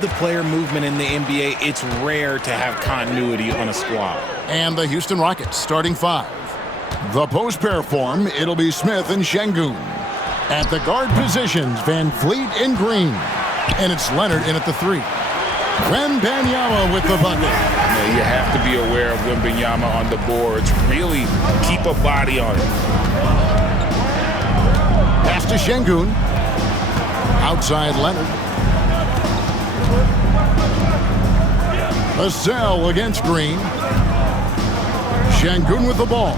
The player movement in the NBA, it's rare to have continuity on a squad. And the Houston Rockets starting 5. The post pair form, it'll be Smith and Şengün. At the guard positions, Van Vliet and Green. And it's Leonard in at the 3. Wembanyama with the bucket. Yeah, you have to be aware of Wembanyama on the boards. Really keep a body on it. Pass to Şengün. Outside Leonard. Vassell against Green. Şengün with the ball.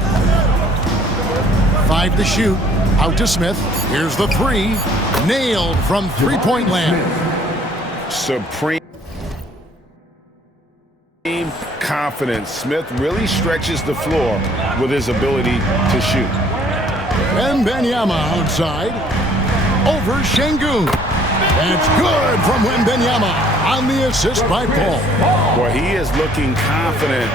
5 to shoot. Out to Smith. Here's the 3. Nailed from three-point land. Supreme confidence. Smith really stretches the floor with his ability to shoot. Wembanyama outside. Over Şengün. That's good from Wembanyama on the assist by Paul. Well, he is looking confident.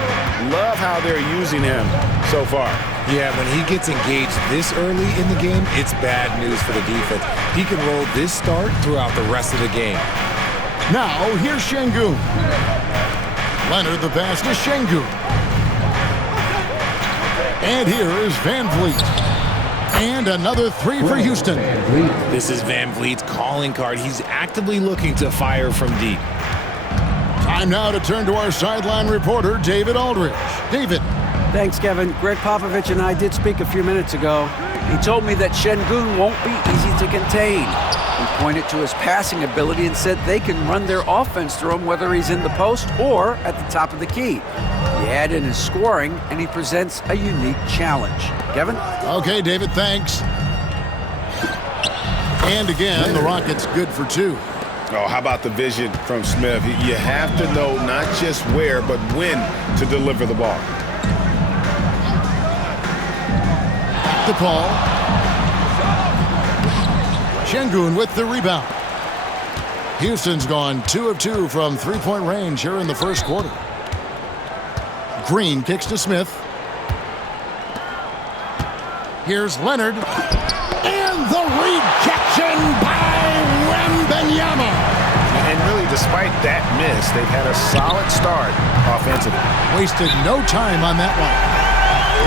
Love how they're using him so far. Yeah, when he gets engaged this early in the game, it's bad news for the defense. He can roll this start throughout the rest of the game. Now, here's Şengün. Leonard the pass to Şengün. And here is Van Vliet. And another 3 for Houston. This is Van Vliet's calling card. He's actively looking to fire from deep. Time now to turn to our sideline reporter, David Aldridge. David. Thanks, Kevin. Greg Popovich and I did speak a few minutes ago. He told me that Şengün won't be easy to contain. He pointed to his passing ability and said they can run their offense through him whether he's in the post or at the top of the key. He add in his scoring, and he presents a unique challenge. Kevin? Okay, David, thanks. And again, the Rockets good for 2. Oh, how about the vision from Smith? You have to know not just where, but when to deliver the ball. The Paul. Şengün with the rebound. Houston's gone 2 of 2 from three-point range here in the first quarter. Green kicks to Smith. Here's Leonard. And the rejection by Wembanyama. And really, despite that miss, they've had a solid start offensively. Wasted no time on that one.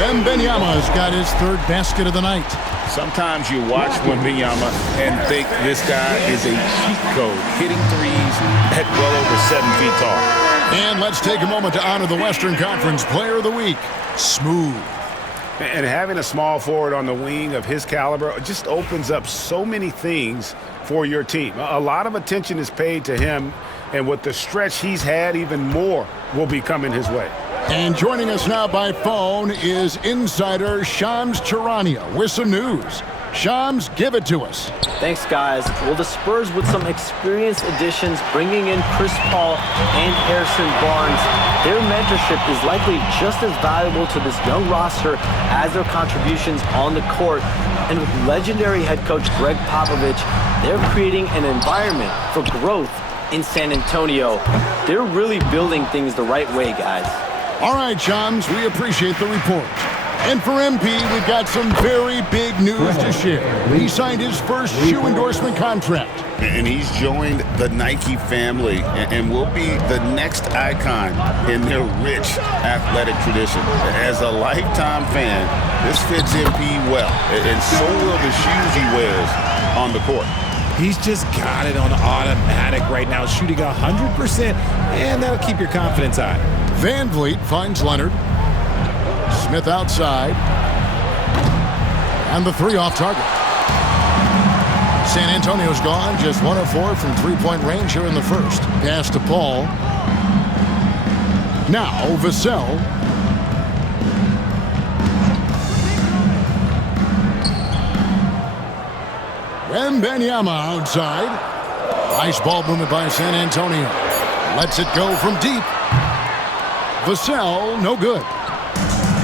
Wembanyama's got his 3rd basket of the night. Sometimes you watch Wembanyama and think this guy is a cheat code, hitting threes at well over 7 feet tall. And let's take a moment to honor the Western Conference Player of the Week, Smooth. And having a small forward on the wing of his caliber just opens up so many things for your team. A lot of attention is paid to him, and with the stretch he's had, even more will be coming his way. And joining us now by phone is insider Shams Charania with some news. Shams, give it to us. Thanks, guys. Well, the Spurs with some experienced additions, bringing in Chris Paul and Harrison Barnes, their mentorship is likely just as valuable to this young roster as their contributions on the court. And with legendary head coach Greg Popovich, they're creating an environment for growth in San Antonio. They're really building things the right way, guys. All right, Shams, we appreciate the report. And for MP, we've got some very big news to share. He signed his first shoe endorsement contract. And he's joined the Nike family and will be the next icon in their rich athletic tradition. As a lifetime fan, this fits MP well, and so will the shoes he wears on the court. He's just got it on automatic right now, shooting 100%, and that'll keep your confidence high. Van Vliet finds Leonard. Smith outside. And the 3 off target. San Antonio's gone just 1 of 4 from three-point range here in the first. Pass to Paul. Now Vassell. Wembanyama outside. Nice ball movement by San Antonio. Lets it go from deep. Vassell, no good.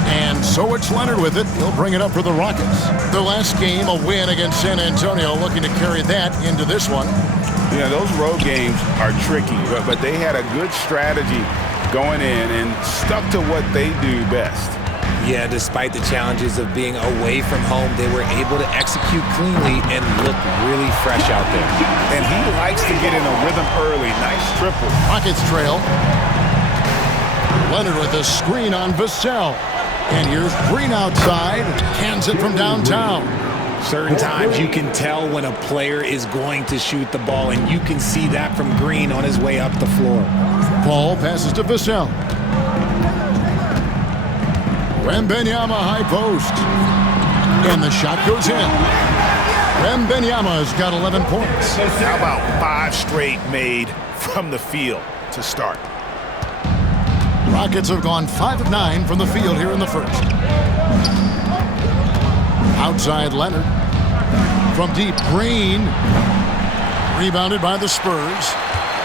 And so it's Leonard with it. He'll bring it up for the Rockets. Their last game, a win against San Antonio, looking to carry that into this one. Yeah, those road games are tricky, but they had a good strategy going in and stuck to what they do best. Yeah, despite the challenges of being away from home, they were able to execute cleanly and look really fresh out there. And he likes to get in a rhythm early. Nice triple. Rockets trail. Leonard with a screen on Vassell. And here's Green outside. Cans it from downtown. Certain times you can tell when a player is going to shoot the ball, and you can see that from Green on his way up the floor. Paul passes to Vassell. Wembanyama high post. And the shot goes in. Wembanyama's got 11 points. How about 5 straight made from the field to start? Rockets have gone 5 of 9 from the field here in the first. Outside Leonard. From deep, Green. Rebounded by the Spurs.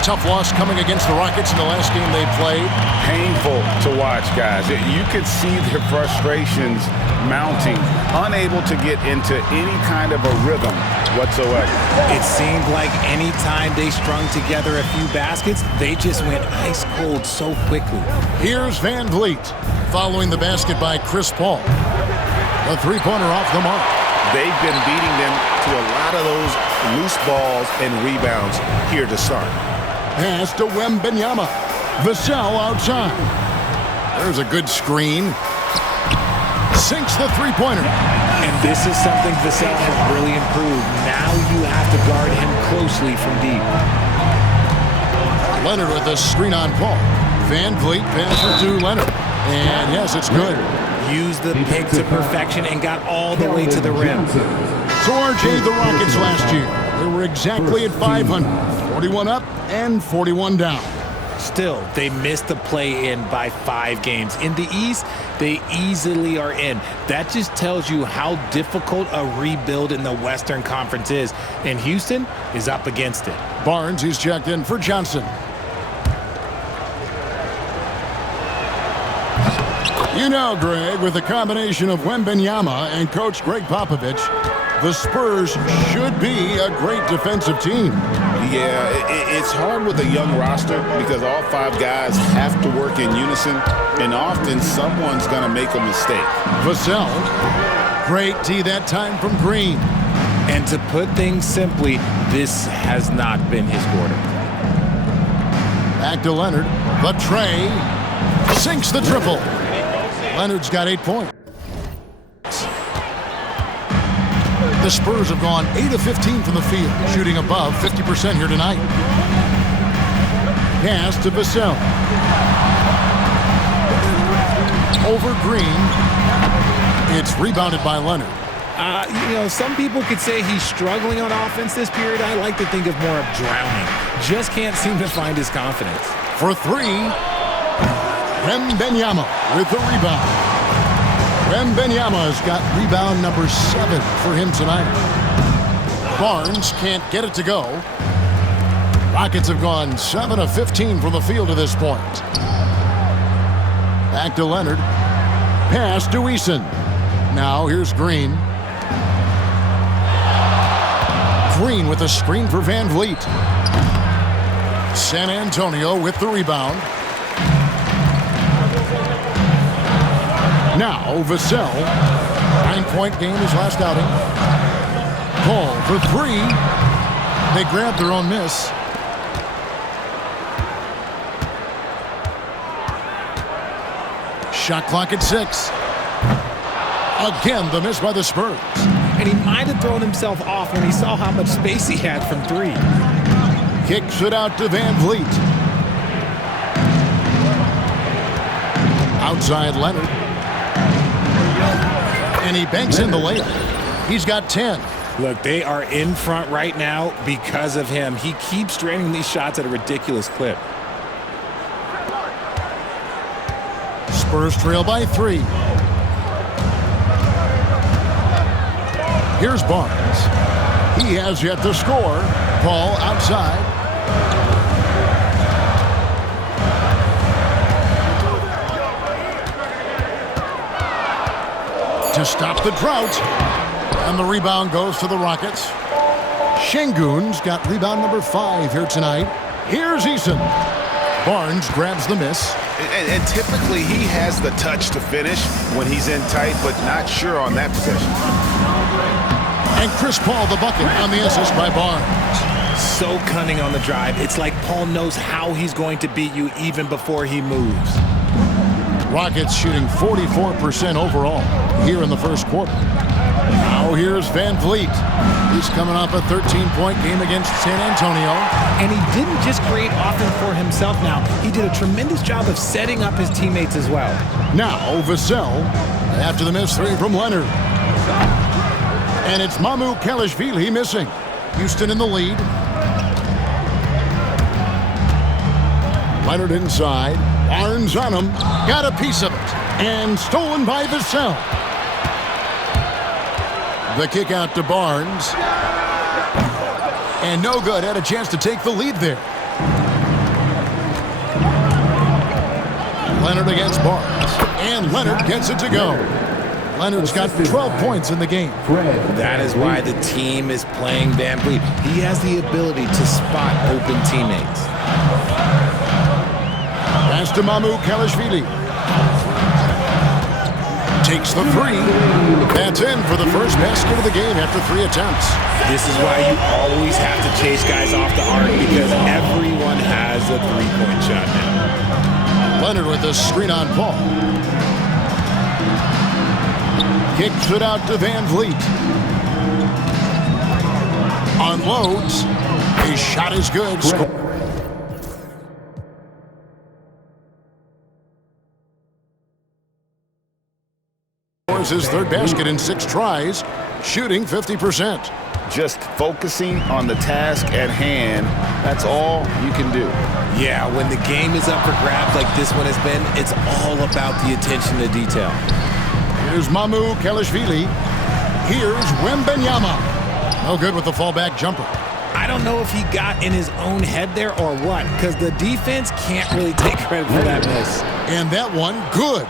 Tough loss coming against the Rockets in the last game they played. Painful to watch, guys. You could see their frustrations mounting, unable to get into any kind of a rhythm whatsoever. It seemed like any time they strung together a few baskets, they just went ice cold so quickly. Here's Van Vliet, following the basket by Chris Paul. A three-pointer off the mark. They've been beating them to a lot of those loose balls and rebounds here to start. Pass to Wembanyama. Vassell outside. There's a good screen. Sinks the three-pointer. And this is something Vassell has really improved. Now you have to guard him closely from deep. Leonard with a screen on Paul. Van Vliet passes to Leonard. And yes, it's good. Used the pick to perfection and got all the way to the rim. So RJ, the Rockets last year, they were exactly at 500. 41 up and 41 down. Still, they missed the play-in by 5 games. In the East, they easily are in. That just tells you how difficult a rebuild in the Western Conference is. And Houston is up against it. Barnes, he's checked in for Johnson. You know, Greg, with the combination of Wembanyama and Coach Greg Popovich, the Spurs should be a great defensive team. Yeah, it's hard with a young roster because all 5 guys have to work in unison, and often someone's going to make a mistake. Vassell, great D that time from Green. And to put things simply, this has not been his quarter. Back to Leonard. The tray sinks the triple. Leonard's got 8 points. The Spurs have gone 8 of 15 from the field, shooting above 50% here tonight. Pass to Vassell. Over Green. It's rebounded by Leonard. Some people could say he's struggling on offense this period. I like to think of more of drowning. Just can't seem to find his confidence. For 3, Wembanyama with the rebound. Wembanyama's got rebound number 7 for him tonight. Barnes can't get it to go. Rockets have gone 7 of 15 from the field to this point. Back to Leonard. Pass to Eason. Now here's Green. Green with a screen for Van Vliet. San Antonio with the rebound. Now Vassell, 9-point game his last outing. Paul for 3. They grabbed their own miss. Shot clock at 6. Again, the miss by the Spurs. And he might have thrown himself off when he saw how much space he had from 3. Kicks it out to Van Vliet. Outside Leonard. And he banks in the layup. He's got 10. Look, they are in front right now because of him. He keeps draining these shots at a ridiculous clip. Spurs trail by 3. Here's Barnes. He has yet to score. Paul outside. To stop the drought. And the rebound goes to the Rockets. Şengün's got rebound number 5 here tonight. Here's Eason. Barnes grabs the miss. And typically he has the touch to finish when he's in tight, but not sure on that possession. And Chris Paul the bucket on the assist by Barnes. So cunning on the drive. It's like Paul knows how he's going to beat you even before he moves. Rockets shooting 44% overall here in the first quarter. Now here's Van Vliet. He's coming off a 13-point game against San Antonio. And he didn't just create offense for himself now. He did a tremendous job of setting up his teammates as well. Now Vassell after the miss three from Leonard. And it's Mamu Kalashvili missing. Houston in the lead. Leonard inside. Barnes on him. Got a piece of it. And stolen by Vassell. The kick out to Barnes. And no good. Had a chance to take the lead there. Leonard against Barnes. And Leonard gets it to go. Leonard's got 12 points in the game. That is why the team is playing Van Vliet. He has the ability to spot open teammates. Pass to Mamu Kalashvili. Takes the three. That's in for the first basket of the game after 3 attempts. This is why you always have to chase guys off the arc because everyone has a three-point shot now. Leonard with a screen on Paul. Kicks it out to Van Vliet. Unloads. His shot is good. Scores his third basket in 6 tries, shooting 50%. Just focusing on the task at hand, that's all you can do. Yeah, when the game is up for grabs like this one has been, it's all about the attention to detail. Here's Mamu Kalashvili. Here's Wembanyama. No good with the fallback jumper. I don't know if he got in his own head there or what, because the defense can't really take credit for that miss. And that one, good.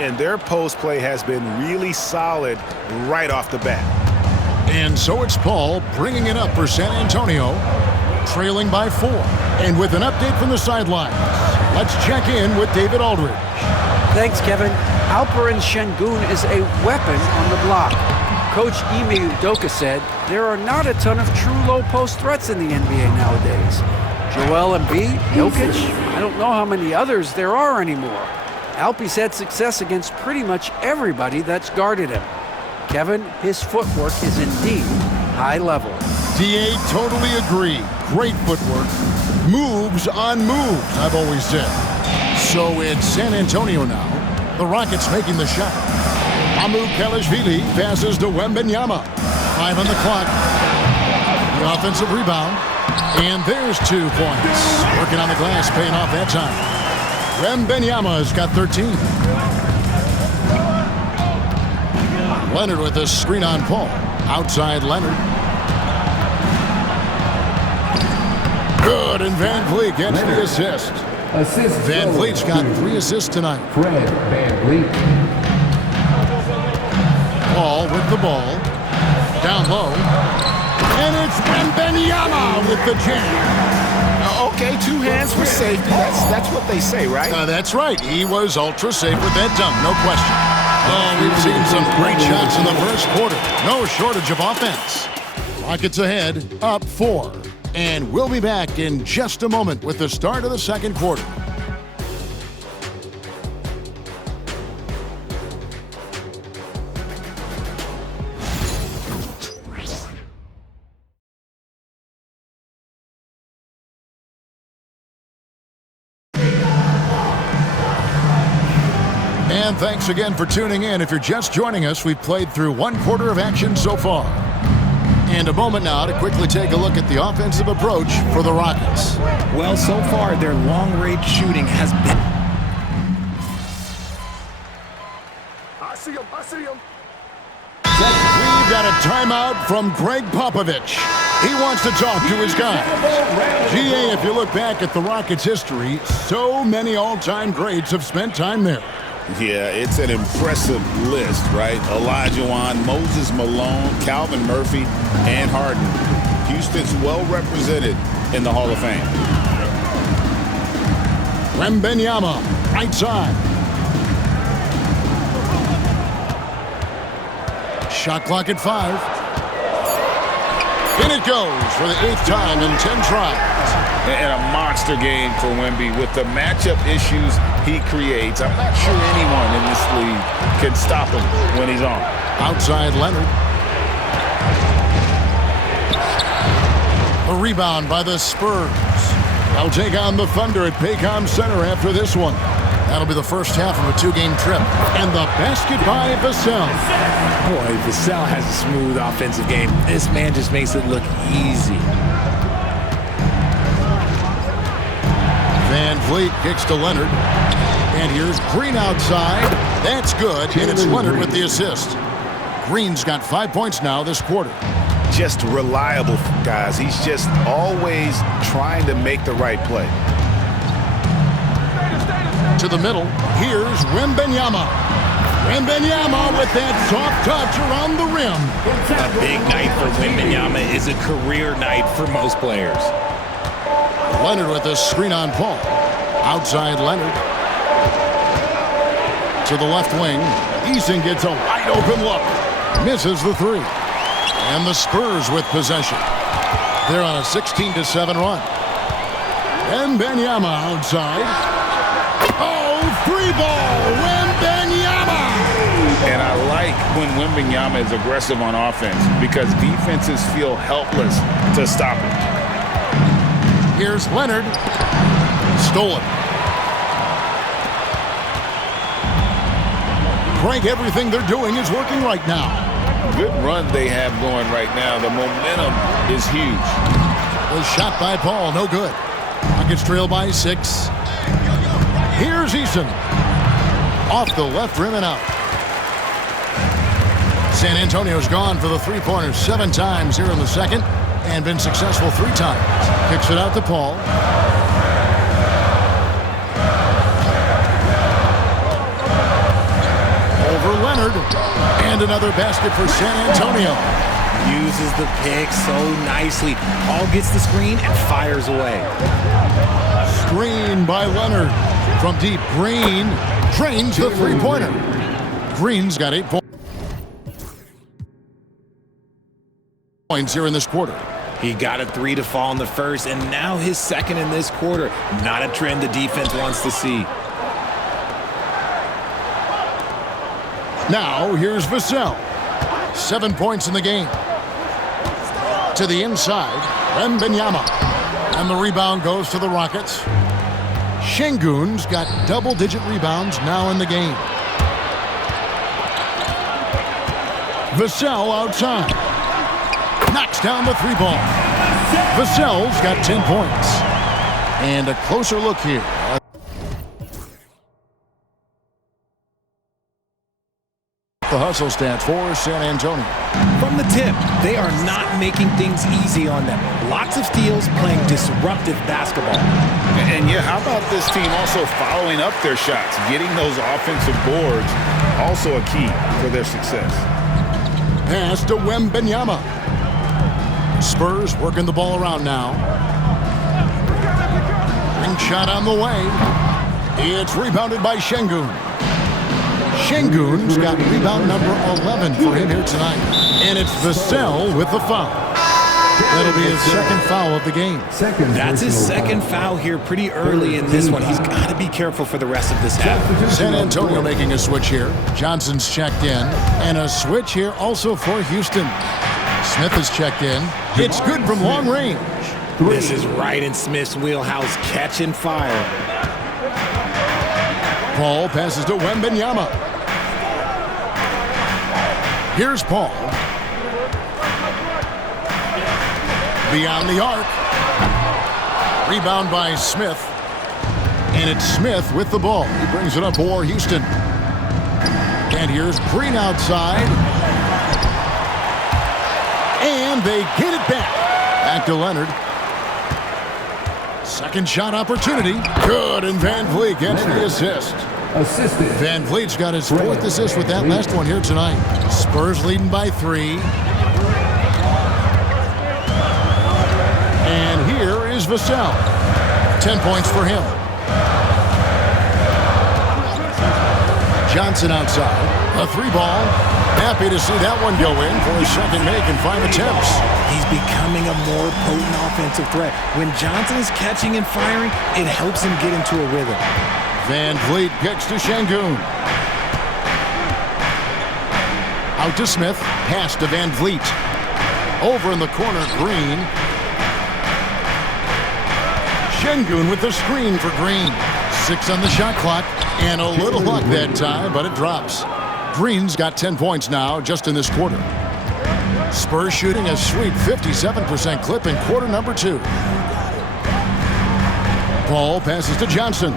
And their post play has been really solid right off the bat. And so it's Paul bringing it up for San Antonio, trailing by 4. And with an update from the sidelines, let's check in with David Aldridge. Thanks, Kevin. Alperen Şengün is a weapon on the block. Coach Ime Udoka said there are not a ton of true low-post threats in the NBA nowadays. Joel Embiid, Jokic, I don't know how many others there are anymore. Alpe's had success against pretty much everybody that's guarded him. Kevin, his footwork is indeed high level. DA, totally agree. Great footwork. Moves on moves, I've always said. So it's San Antonio now. The Rockets making the shot. Mamu Kalashvili passes to Wembanyama. 5 on the clock. The offensive rebound. And there's 2 points. Working on the glass, paying off that time. Wembanyama's got 13. Leonard with a screen on Paul. Outside Leonard. Good, and Van Vliet gets the assist. Van Vliet's got 3 assists tonight. Fred Van Vliet. Paul with the ball. Down low. And it's Wembanyama with the jam. Okay, 2 hands for safety. That's what they say, right? That's right. He was ultra safe with that dunk, no question. Oh, we've seen some great shots in the first quarter. No shortage of offense. Rockets ahead, up 4. And we'll be back in just a moment with the start of the second quarter. And thanks again for tuning in. If you're just joining us, we've played through 1 quarter of action so far. And a moment now to quickly take a look at the offensive approach for the Rockets. Well, so far, their long-range shooting has been... I see him. We've got a timeout from Greg Popovich. He wants to talk to his guys. GA, if you look back at the Rockets' history, so many all-time greats have spent time there. Yeah, it's an impressive list, right? Olajuwon, Moses Malone, Calvin Murphy, and Harden. Houston's well represented in the Hall of Fame. Wembanyama, right side. Shot clock at 5. In it goes for the 8th time in 10 tries. And a monster game for Wemby with the matchup issues he creates. I'm not sure anyone in this league can stop him when he's on. Outside Leonard. The rebound by the Spurs. They'll take on the Thunder at Paycom Center after this one. That'll be the first half of a 2-game trip. And the basket by Vassell. Boy, Vassell has a smooth offensive game. This man just makes it look easy. Van Vliet kicks to Leonard. And here's Green outside. That's good, and it's Leonard with the assist. Green's got 5 points now this quarter. Just reliable, guys. He's just always trying to make the right play. To the middle, here's Wembanyama. Wembanyama with that soft touch around the rim. A big night for Wembanyama is a career night for most players. Leonard with a screen on Paul. Outside Leonard. To the left wing. Eason gets a wide open look. Misses the 3. And the Spurs with possession. They're on a 16-7 run. Wembanyama outside. Oh, 3-ball. Wembanyama. And I like when Wembanyama is aggressive on offense because defenses feel helpless to stop him. Here's Leonard. Stolen. Craig, everything they're doing is working right now. Good run they have going right now. The momentum is huge. Was shot by Paul. No good. Rockets trail by 6. Here's Eason. Off the left rim and out. San Antonio's gone for the three-pointers 7 times here in the second and been successful 3 times. Kicks it out to Paul. Over Leonard. And another basket for San Antonio. Uses the pick so nicely. Paul gets the screen and fires away. Screen by Leonard. From deep, Green drains the three-pointer. Green's got 8 points here in this quarter. He got a 3 to fall in the first, and now his second in this quarter. Not a trend the defense wants to see. Now, here's Vassell. 7 points in the game. To the inside, Wembanyama. And the rebound goes to the Rockets. Şengün's got double-digit rebounds now in the game. Vassell outside. Knocks down the 3-ball. Vassell's got 10 points. And a closer look here. The hustle stats for San Antonio. From the tip, they are not making things easy on them. Lots of steals, playing disruptive basketball. And yeah, how about this team also following up their shots? Getting those offensive boards, also a key for their success. Pass to Wembanyama. Spurs working the ball around now. Ring shot on the way. It's rebounded by Şengün. Şengün's got rebound number 11 for him here tonight. And it's Vassell with the foul. That'll be his second foul of the game. That's his second foul here pretty early in this one. He's got to be careful for the rest of this half. San Antonio making a switch here. Johnson's checked in. And a switch here also for Houston. Smith is checked in. It's good from long range. This is right in Smith's wheelhouse, catching fire. Paul passes to Wembanyama. Here's Paul. Beyond the arc. Rebound by Smith. And it's Smith with the ball. He brings it up for Houston. And here's Green outside. And they get it back. Back to Leonard. Second shot opportunity. Good, and Van Vliet gets the assist. Van Vliet's got his 4th assist with that last one here tonight. Spurs leading by 3. And here is Vassell. 10 points for him. Johnson outside. A 3-ball. Happy to see that one go in for his second make in 5 attempts. He's becoming a more potent offensive threat. When Johnson is catching and firing, it helps him get into a rhythm. Van Vliet kicks to Şengün. Out to Smith. Pass to Van Vliet. Over in the corner, Green. Şengün with the screen for Green. 6 on the shot clock. And a little luck that time, but it drops. Green's got 10 points now just in this quarter. Spurs shooting a sweet 57% clip in quarter number 2. Paul passes to Johnson.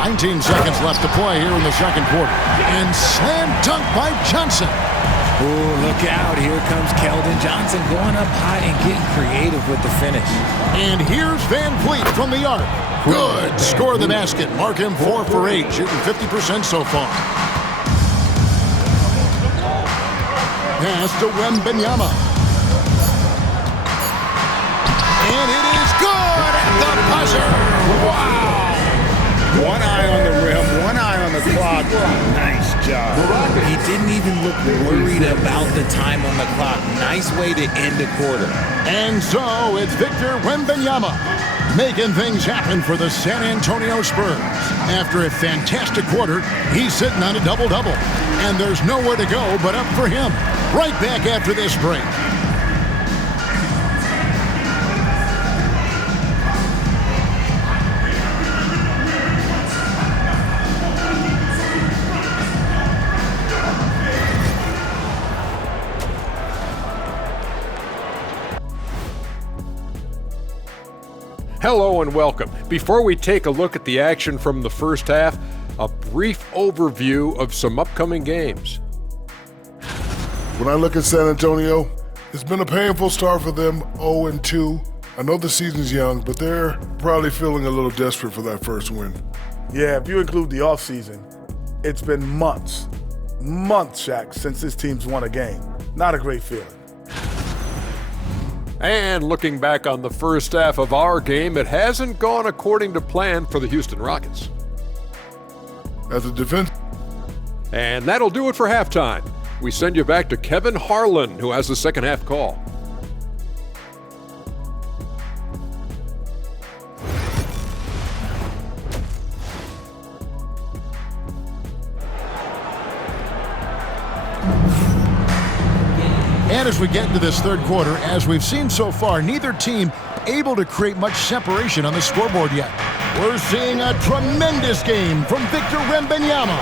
19 seconds left to play here in the second quarter. And slam dunk by Johnson. Oh, look out. Here comes Keldon Johnson going up high and getting creative with the finish. And here's Van Vliet from the arc. Good. Score the basket. Mark him 4 for 8, shooting 50% so far. Pass to Wembanyama. And it is good at the buzzer. Wow. One eye on the rim, one eye on the clock. Nice job. He didn't even look worried about the time on the clock. Nice way to end the quarter. And so it's Victor Wembanyama making things happen for the San Antonio Spurs. After a fantastic quarter, he's sitting on a double-double. And there's nowhere to go but up for him. Right back after this break. Hello and welcome. Before we take a look at the action from the first half, a brief overview of some upcoming games. When I look at San Antonio, it's been a painful start for them, 0-2. I know the season's young, but they're probably feeling a little desperate for that first win. Yeah, if you include the offseason, it's been months, Shaq, since this team's won a game. Not a great feeling. And looking back on the first half of our game, it hasn't gone according to plan for the Houston Rockets. As a defense. And that'll do it for halftime. We send you back to Kevin Harlan, who has the second half call. And as we get into this third quarter, as we've seen so far, neither team able to create much separation on the scoreboard yet. We're seeing a tremendous game from Victor Wembanyama.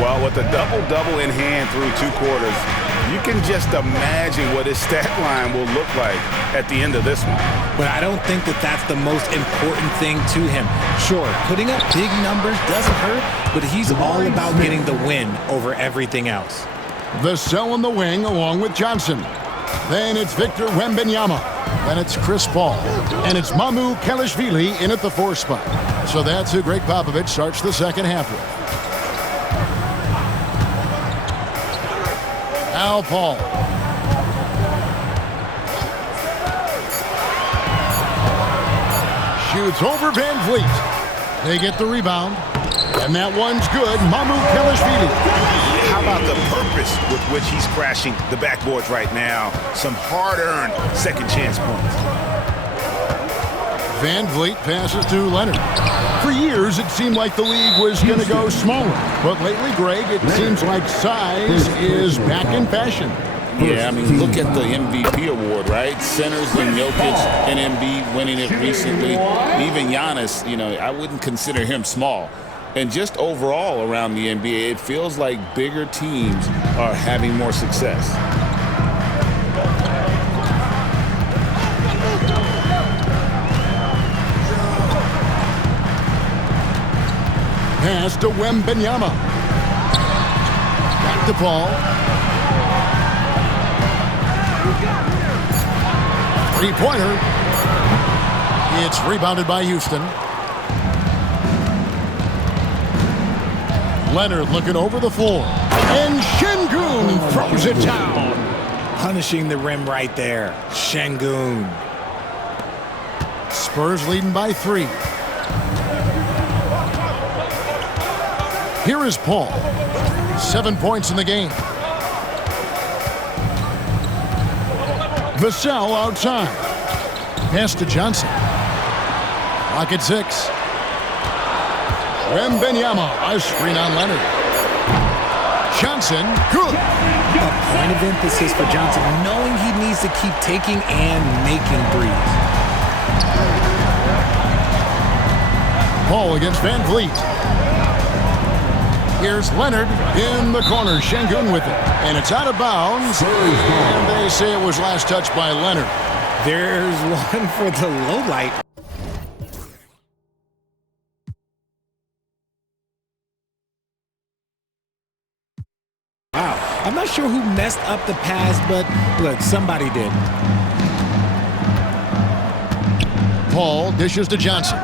Well, with a double-double in hand through 2 quarters, you can just imagine what his stat line will look like at the end of this one. But I don't think that that's the most important thing to him. Sure, putting up big numbers doesn't hurt, but he's all about getting the win over everything else. The cell in the wing along with Johnson. Then it's Victor Wembanyama. Then it's Chris Paul. And it's Mamu Kelishvili in at the 4 spot. So that's who Greg Popovich starts the second half with. Al Paul. Shoots over Van Vliet. They get the rebound. And that one's good. Mamu Kelishvili. How about the purpose with which he's crashing the backboards right now? Some hard-earned second chance points. Van Vliet passes to Leonard. For years, it seemed like the league was going to go smaller. But lately, Greg, it seems like size is back in fashion. Yeah, I mean, look at the MVP award, right? Centers and Jokic and Embiid winning it recently. Even Giannis, I wouldn't consider him small. And just overall around the NBA, it feels like bigger teams are having more success. Pass to Wembanyama. Back to Paul. 3-pointer. It's rebounded by Houston. Leonard looking over the floor. And Şengün throws it down. Punishing the rim right there. Şengün. Spurs leading by 3. Here is Paul. 7 points in the game. Vassell outside. Pass to Johnson. Rocket 6. Wembanyama, a screen on Leonard. Johnson, good. A point of emphasis for Johnson, knowing he needs to keep taking and making threes. Paul against Van Vliet. Here's Leonard in the corner. Şengün with it. And it's out of bounds. And they say it was last touched by Leonard. There's one for the low light. Wow. I'm not sure who messed up the pass, but look, somebody did. Paul dishes to Johnson.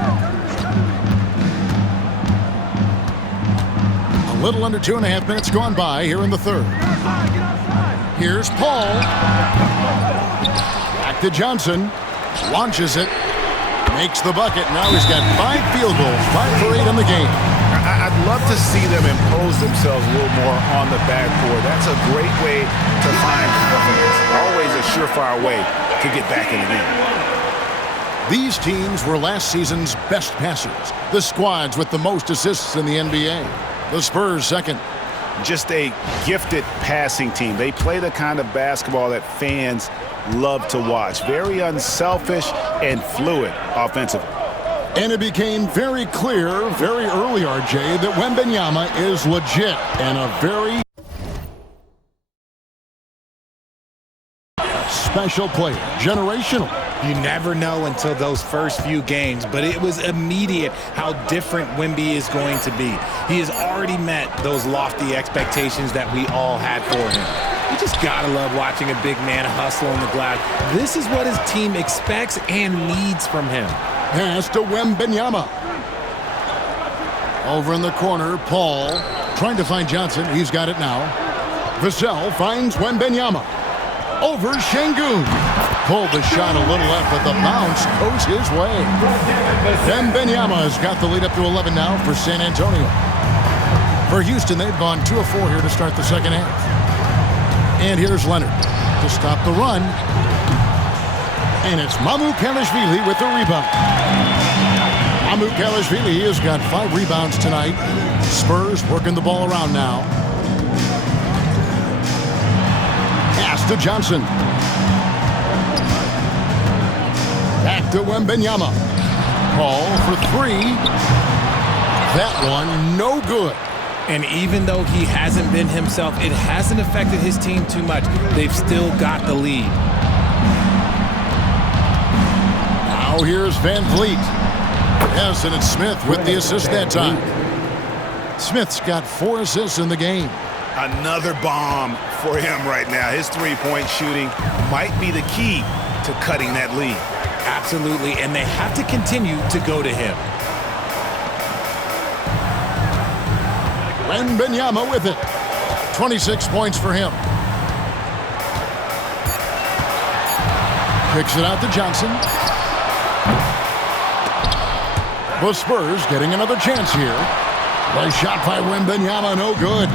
A little under 2.5 minutes gone by here in the third. Here's Paul. Back to Johnson. Launches it. Makes the bucket. Now he's got 5 field goals. 5 for 8 in the game. I'd love to see them impose themselves a little more on the backboard. That's a great way to find confidence. Always a surefire way to get back in the game. These teams were last season's best passers. The squads with the most assists in the NBA. The Spurs second. Just a gifted passing team. They play the kind of basketball that fans love to watch. Very unselfish and fluid offensively. And it became very clear very early, RJ, that Wembanyama is legit and a very special player. Generational. You never know until those first few games, but it was immediate how different Wemby is going to be. He has already met those lofty expectations that we all had for him. You just gotta love watching a big man hustle on the glass. This is what his team expects and needs from him. Pass to Wembanyama. Over in the corner, Paul trying to find Johnson. He's got it now. Vassell finds Wembanyama. Over Şengün. Pulled the shot a little left, but the bounce goes his way. Wembanyama has got the lead up to 11 now for San Antonio. For Houston, they've gone 2 of 4 here to start the second half. And here's Leonard to stop the run. And it's Mamukelashvili with the rebound. Mamukelashvili has got 5 rebounds tonight. Spurs working the ball around now. Pass to Johnson. Back to Wembanyama. Paul for 3. That one no good. And even though he hasn't been himself, it hasn't affected his team too much. They've still got the lead. Now here's Van Vliet. Yes, and it's Smith with the assist that time. Smith's got 4 assists in the game. Another bomb for him right now. His three-point shooting might be the key to cutting that lead. Absolutely, and they have to continue to go to him. Wembanyama with it. 26 points for him. Kicks it out to Johnson. The Spurs getting another chance here. Nice shot by Wembanyama, no good.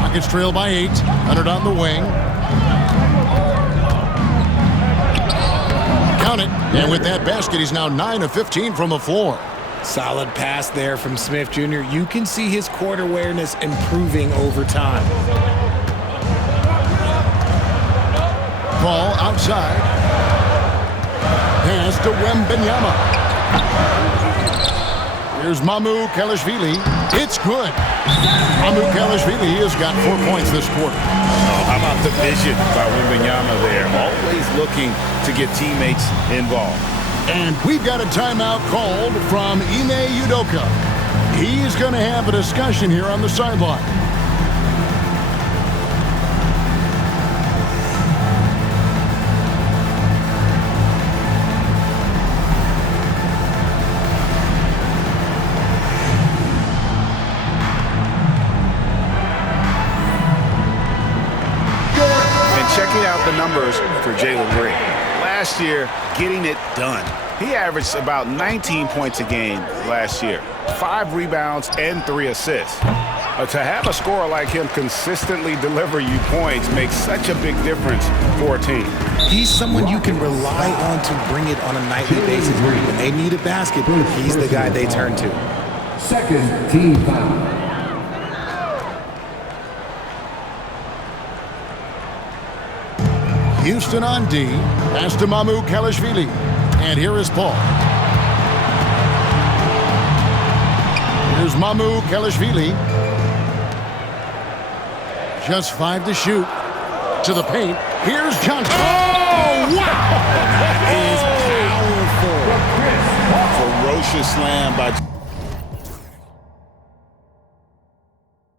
Rockets trail by 8. Leonard on the wing. Count it. And with that basket, he's now 9 of 15 from the floor. Solid pass there from Smith Jr. You can see his court awareness improving over time. Ball outside. Pass to Wembanyama. Here's Mamukelashvili. It's good. Mamukelashvili has got 4 points this quarter. Oh, how about the vision by Wembanyama there? Always looking to get teammates involved. And we've got a timeout called from Ime Udoka. He's going to have a discussion here on the sideline. And checking out the numbers for Jalen Green. Last year, getting it done. He averaged about 19 points a game last year, 5 rebounds and 3 assists. To have a scorer like him consistently deliver you points makes such a big difference for a team. He's someone you can rely on to bring it on a nightly basis. When they need a basket, he's the guy they turn to. Second team foul. Houston on D. Pass to Mamu Kalashvili. And here is Paul. Here's Mamu Kalashvili. Just 5 to shoot. To the paint. Here's Johnson. Oh, wow! That is powerful. Ferocious slam by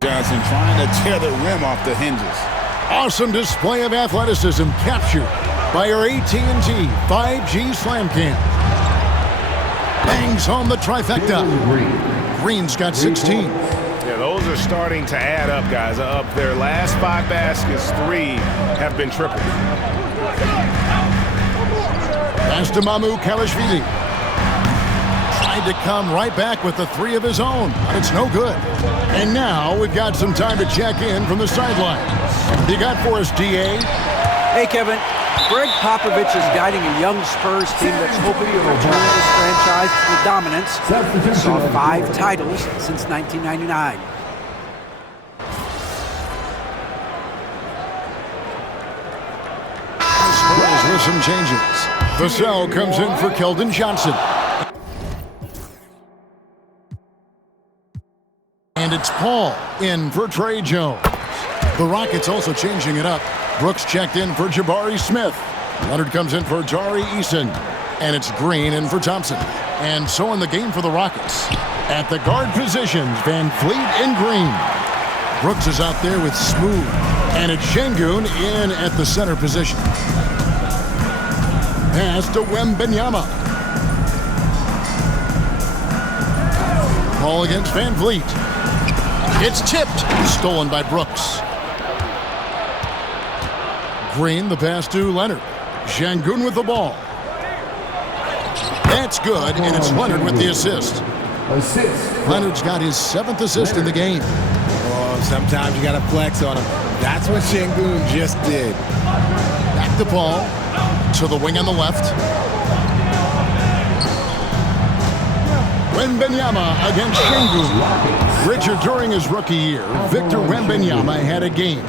Johnson, trying to tear the rim off the hinges. Awesome display of athleticism captured by our AT&T 5G Slam Cam. Bangs home the trifecta. Green's got 16. Yeah, those are starting to add up, guys. Up their last 5 baskets, 3 have been triple. Pass to Mamu Kalashvili. Tried to come right back with the 3 of his own, but it's no good. And now we've got some time to check in from the sideline. You got for us, DA? Hey, Kevin. Greg Popovich is guiding a young Spurs team that's hoping to return this franchise to the dominance that saw 5 titles since 1999. Spurs with some changes. Vassell comes in for Keldon Johnson. And it's Paul in for Trey Jones. The Rockets also changing it up. Brooks checked in for Jabari Smith. Leonard comes in for Tari Eason. And it's Green in for Thompson. And so in the game for the Rockets. At the guard positions, Van Fleet and Green. Brooks is out there with Smooth. And it's Şengün in at the center position. Pass to Wembanyama. Ball against Van Vliet. It's tipped. Stolen by Brooks. Green, the pass to Leonard. Şengün with the ball. That's good, and it's Leonard with the assist. Leonard's got his 7th assist in the game. Oh, sometimes you got to flex on him. That's what Şengün just did. Back the ball to the wing on the left. Wembanyama against Şengün. Richard, during his rookie year, Victor Wembanyama had a game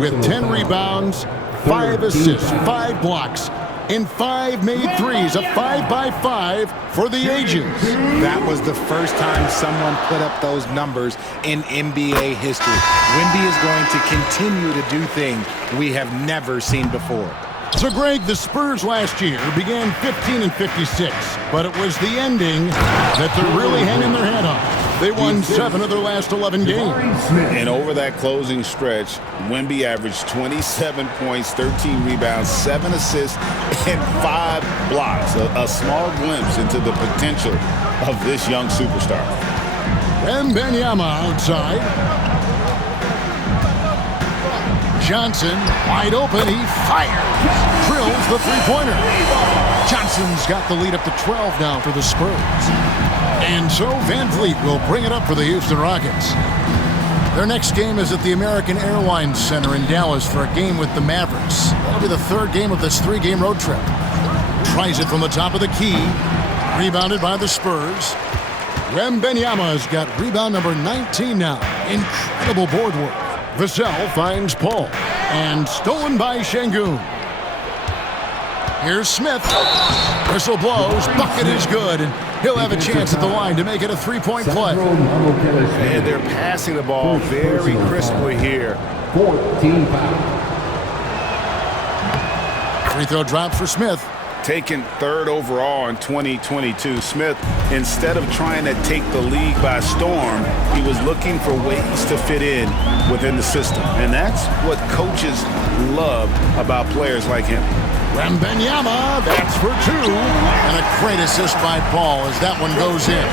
with 10 rebounds, 5 assists, 5 blocks, and 5 made threes, a 5-by-5 for the ages. That was the first time someone put up those numbers in NBA history. Wemby is going to continue to do things we have never seen before. So, Greg, the Spurs last year began 15-56, but it was the ending that they're really hanging their head on. They won 7 of their last 11 games. And over that closing stretch, Wemby averaged 27 points, 13 rebounds, 7 assists, and 5 blocks. A small glimpse into the potential of this young superstar. Wembanyama outside. Johnson, wide open, he fires. Drills the three-pointer. Johnson's got the lead up to 12 now for the Spurs. And so Van Vliet will bring it up for the Houston Rockets. Their next game is at the American Airlines Center in Dallas for a game with the Mavericks. That'll be the 3rd game of this 3-game road trip. Tries it from the top of the key. Rebounded by the Spurs. Wembanyama's got rebound number 19 now. Incredible board work. Vassell finds Paul. And stolen by Şengün. Here's Smith. Whistle blows. Bucket is good. And he'll have a chance at the line to make it a 3-point play. And they're passing the ball very crisply here. 14 foul. Free throw drop for Smith. Taken 3rd overall in 2022, Smith, instead of trying to take the league by storm, he was looking for ways to fit in within the system. And that's what coaches love about players like him. Wembanyama, that's for 2. And a great assist by Paul as that one goes in.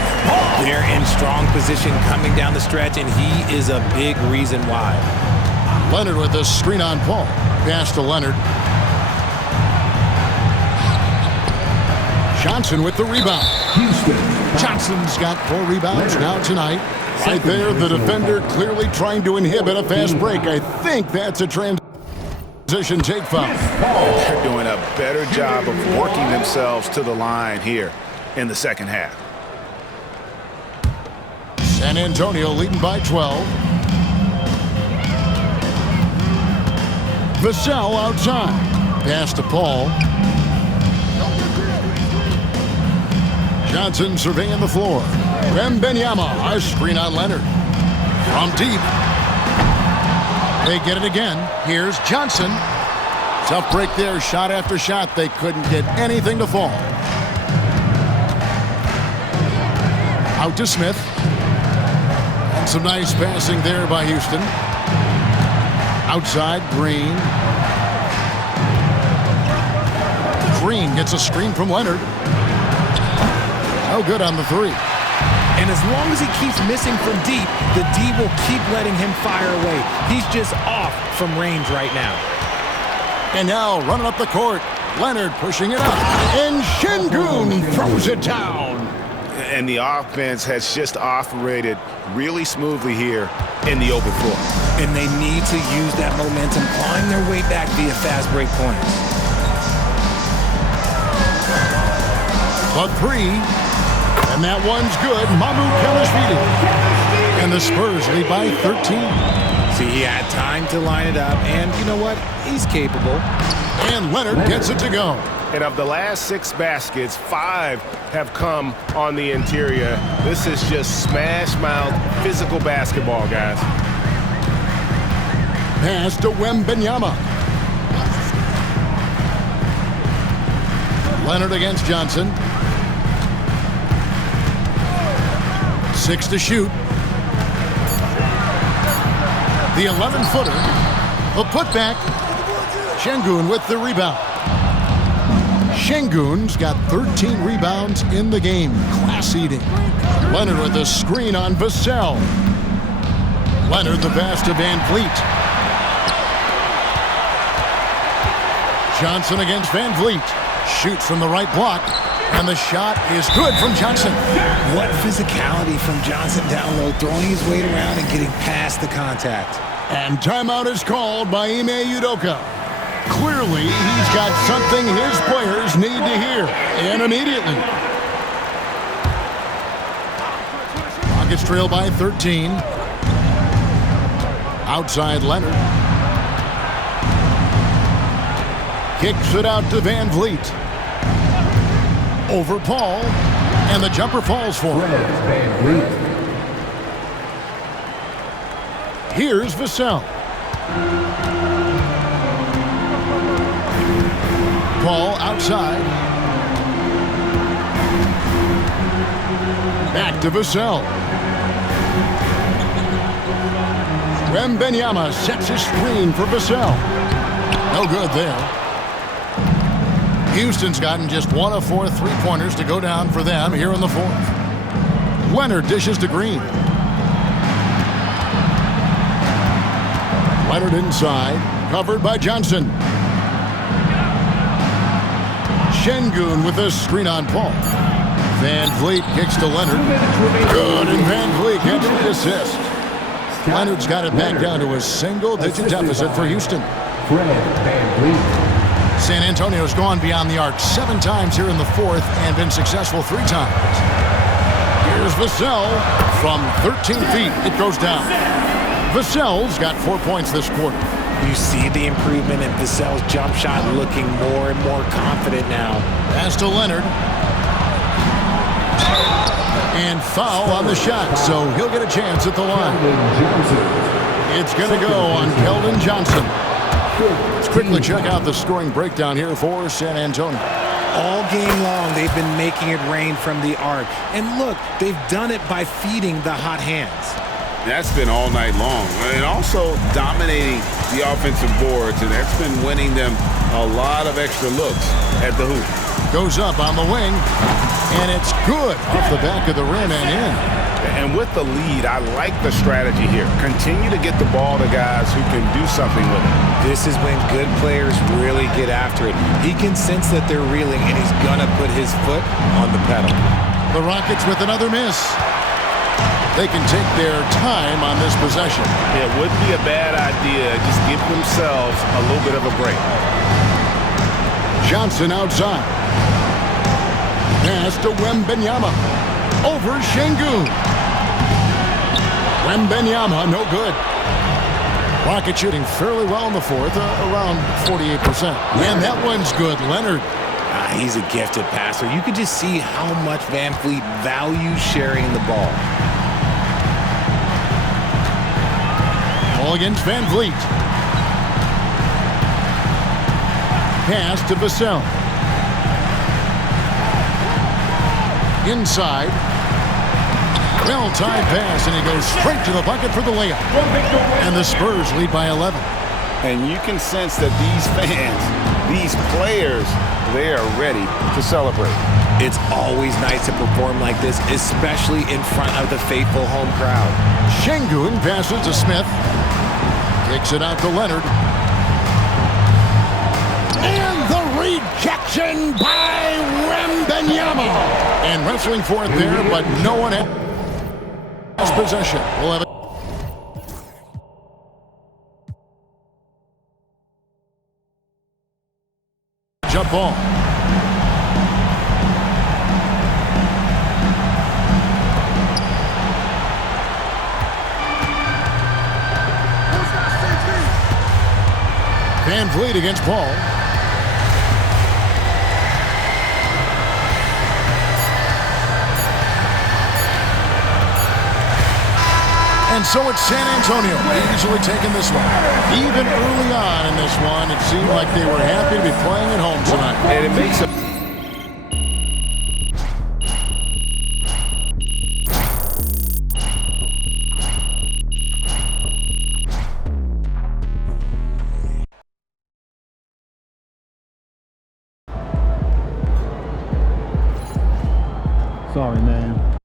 They're in strong position coming down the stretch, and he is a big reason why. Leonard with the screen on Paul. Pass to Leonard. Johnson with the rebound. Johnson's got 4 rebounds now tonight. Right there, the defender clearly trying to inhibit a fast break. I think that's a transition take foul. They're doing a better job of working themselves to the line here in the second half. San Antonio leading by 12. Vassell outside. Pass to Paul. Johnson surveying the floor. Wembanyama, a screen on Leonard. From deep. They get it again. Here's Johnson. Tough break there, shot after shot. They couldn't get anything to fall. Out to Smith. And some nice passing there by Houston. Outside, Green. Green gets a screen from Leonard. No good on the three. And as long as he keeps missing from deep, the D will keep letting him fire away. He's just off from range right now. And now running up the court, Leonard pushing it up. And Şengün throws it down. And the offense has just operated really smoothly here in the open floor. And they need to use that momentum, clawing their way back via fast break points. But three. And that one's good. Mahmoud-Khalishvili. And the Spurs lead by 13. See, he had time to line it up, and you know what? He's capable. And Leonard gets it to go. And of the last 6 baskets, 5 have come on the interior. This is just smash-mouth physical basketball, guys. Pass to Wembanyama. Leonard against Johnson. 6 to shoot. The 11-footer. A putback. Şengün with the rebound. Şengün's got 13 rebounds in the game. Class eating. Leonard with a screen on Vassell. Leonard the pass to Van Vliet. Johnson against Van Vliet. Shoots from the right block. And the shot is good from Johnson. What physicality from Johnson down low, throwing his weight around and getting past the contact. And timeout is called by Ime Udoka. Clearly, he's got something his players need to hear, and immediately. Rockets trail by 13. Outside Leonard. Kicks it out to Van Vliet. Over Paul, and the jumper falls for him. Here's Vassell. Paul outside. Back to Vassell. Wembanyama sets his screen for Vassell. No good there. Houston's gotten just 1 of 4 3-pointers to go down for them here in the fourth. Leonard dishes to Green. Leonard inside, covered by Johnson. Şengün with a screen on Paul. Van Vliet kicks to Leonard. Good, and Van Vliet gets the assist. Leonard's got it back down to a single-digit deficit for Houston. San Antonio's gone beyond the arc 7 times here in the fourth and been successful 3 times. Here's Vassell from 13 feet. It goes down. Vassell's got 4 points this quarter. You see the improvement in Vassell's jump shot, looking more and more confident now. Pass to Leonard. And foul on the shot, so he'll get a chance at the line. It's going to go on Keldon Johnson. Let's quickly check out the scoring breakdown here for San Antonio. All game long, they've been making it rain from the arc. And look, they've done it by feeding the hot hands. That's been all night long. And also dominating the offensive boards, and that's been winning them a lot of extra looks at the hoop. Goes up on the wing, and it's good off the back of the rim and in. And with the lead, I like the strategy here. Continue to get the ball to guys who can do something with it. This is when good players really get after it. He can sense that they're reeling, and he's going to put his foot on the pedal. The Rockets with another miss. They can take their time on this possession. It wouldn't be a bad idea. Just give themselves a little bit of a break. Johnson outside. Pass to Wembenyama. Over Şengün. Wembenyama, no good. Rockets shooting fairly well in the fourth, around 48%. And that one's good. Leonard. He's a gifted passer. You could just see how much Van Fleet values sharing the ball. Ball against Van Fleet. Pass to Vassell. Inside. Well-timed pass, and he goes straight to the bucket for the layup. And the Spurs lead by 11. And you can sense that these fans, these players, they are ready to celebrate. It's always nice to perform like this, especially in front of the faithful home crowd. Şengün passes to Smith. Kicks it out to Leonard. And the rejection by Wembenyama. And wrestling for it there, but no one has possession. We'll have it. Jump ball. Van Vliet against Paul. And so it's San Antonio easily taking this one. Even early on in this one, it seemed like they were happy to be playing at home tonight. And it makes a Sorry, man.